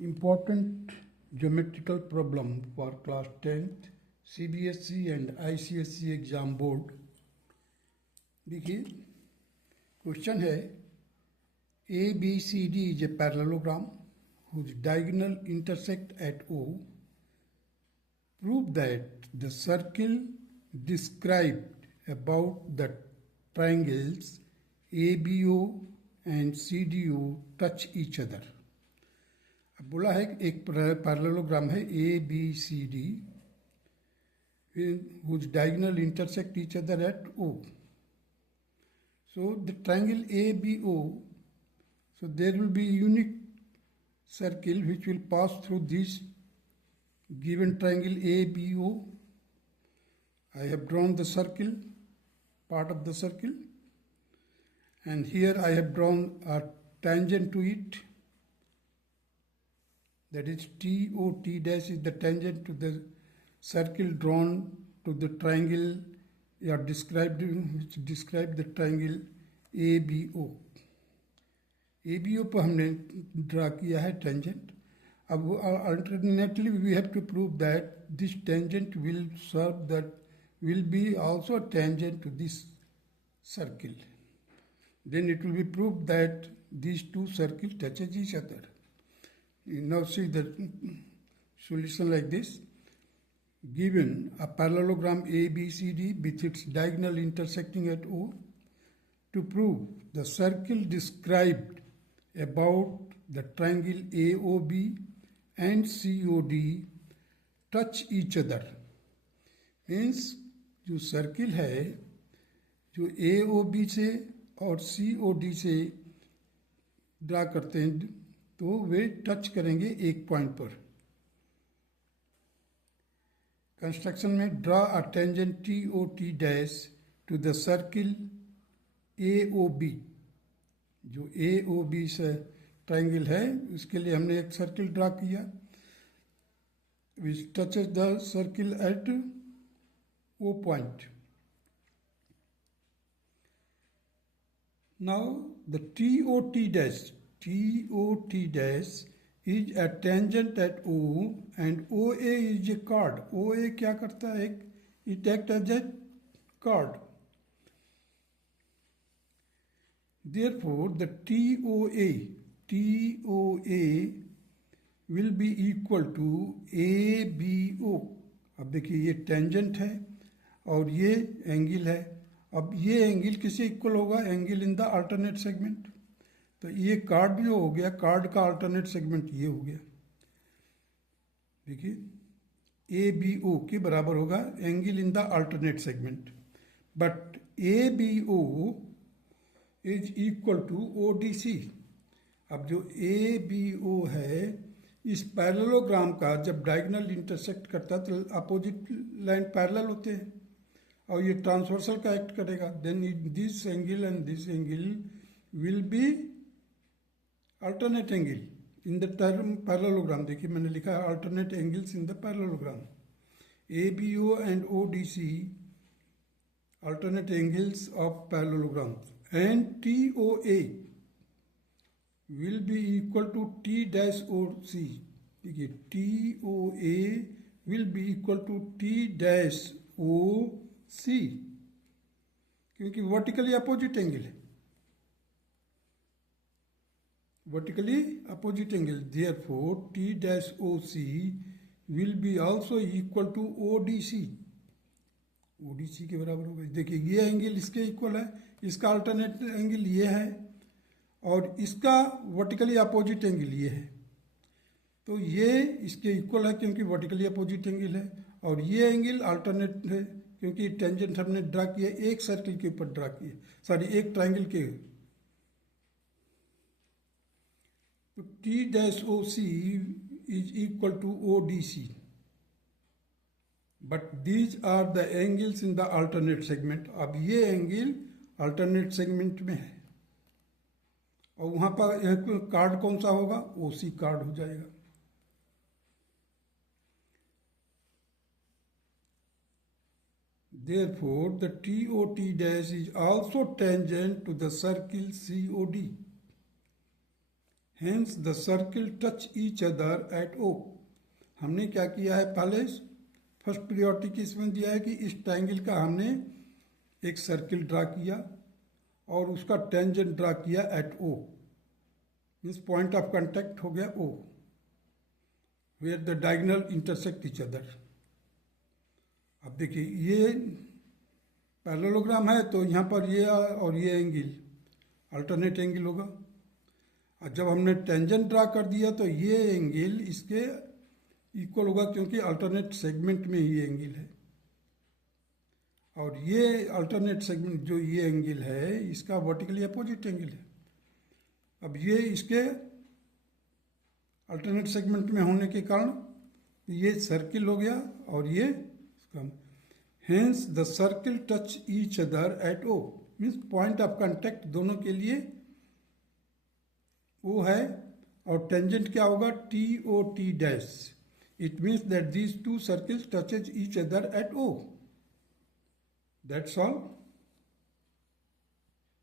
Important geometrical problem for class 10th CBSE and ICSE exam board. देखिए question है ABCD is a parallelogram whose diagonal intersect at O. Prove that the circle described about the triangles ABO and CDO touch each other. अब बोला है एक parallelogram है ABCD whose diagonal intersect each other at O. So the triangle ABO, so there will be unique circle which will pass through this given triangle ABO. I have drawn the circle, part of the circle, and here I have drawn a tangent to it. That is TOT dash is the tangent to the circle drawn to the triangle or described, which describe the triangle ABO. ABO पर हमने draw किया है tangent. अब alternately we have to prove that this tangent will serve that will be also a tangent to this circle. Then it will be proved that these two circles touches each other. You now see the solution like this. Given a parallelogram ABCD with its diagonal intersecting at O, to prove the circle described about the triangle AOB and COD touch each other. Means जो circle है जो AOB से और COD से draw करते हैं तो वे touch करेंगे एक पॉइंट पर। कंस्ट्रक्शन में draw a tangent TOT dash to the circle AOB। जो AOB से ट्रायंगल है उसके लिए हमने एक सर्किल ड्रा किया which touches the circle at O point. Now the TOT dash is a tangent at O and OA is a chord. OA क्या करता है? It acts as a chord. Therefore, the TOA will be equal to ABO. अब देखिए ये tangent है और ये angle है। अब ये एंगल किसे इक्वल होगा? Angle in the alternate segment. तो ये कार्ड जो हो गया, कार्ड का अल्टरनेट सेगमेंट ये हो गया। देखिए ABO के बराबर होगा angle in the alternate segment, but ABO is equal to ODC। अब जो ABO है इस पैरेललोग्राम का जब डायगोनल इंटरसेक्ट करता है तो अपोजिट लाइन पैरेलल होते हैं और ये ट्रांसवर्सल का एक्ट करेगा। Then this angle and this angle will be alternate angle in the term parallelogram. देखिए मैंने लिखा है alternate angles in the parallelogram. ABO and ODC alternate angles of parallelogram and TOA will be equal to T dash OC। देखिए TOA will be equal to T dash OC क्योंकि vertically opposite angle है, vertically opposite angle. therefore T dash OC will be also equal to ODC। ODC के बराबर होगा। देखिए ये angle इसके equal है, इसका अल्टरनेट एंगल ये है और इसका वर्टिकली अपोजिट एंगल ये है, तो ये इसके इक्वल है क्योंकि वर्टिकली अपोजिट एंगल है और ये एंगल अल्टरनेट है क्योंकि टेंजेंट हमने ड्रा किया एक सर्किल के ऊपर ड्रा किया, सॉरी एक ट्रायंगल के। तो T dash OC is equal to ODC, but these are the angles in the alternate segment. अब ये एंगल अल्टरनेट सेगमेंट में है और वहां पर कार्ड कौन सा होगा? OC कार्ड हो जाएगा। Therefore, the TOT dash is also tangent to the circle COD. Hence the circle touch each other at O. हमने क्या किया है, पहले फर्स्ट प्रियोरिटी किसमें दिया है कि इस ट्राइंगल का हमने एक सर्किल ड्रा किया और उसका टेंजेंट ड्रा किया at O, means point of contact हो गया O, where the diagonal intersect each other. अब देखिए ये पैरेललोग्राम है तो यहाँ पर ये और ये एंगल अल्टरनेट एंगल होगा, और जब हमने टेंजेंट ड्रा कर दिया तो ये एंगल इसके इक्वल होगा क्योंकि अल्टरनेट सेगमेंट में ही एंगल है, और ये अल्टरनेट सेगमेंट जो ये एंगल है इसका वर्टिकली अपोजिट एंगल है। अब ये इसके अल्टरनेट सेगमेंट में होने के कारण ये सर्किल हो गया और ये hence the circle touch each other at O, means point of contact दोनों के लिए O है, और टेंजेंट क्या होगा TOT dash. It means that these two circles touches each other at O. That's all.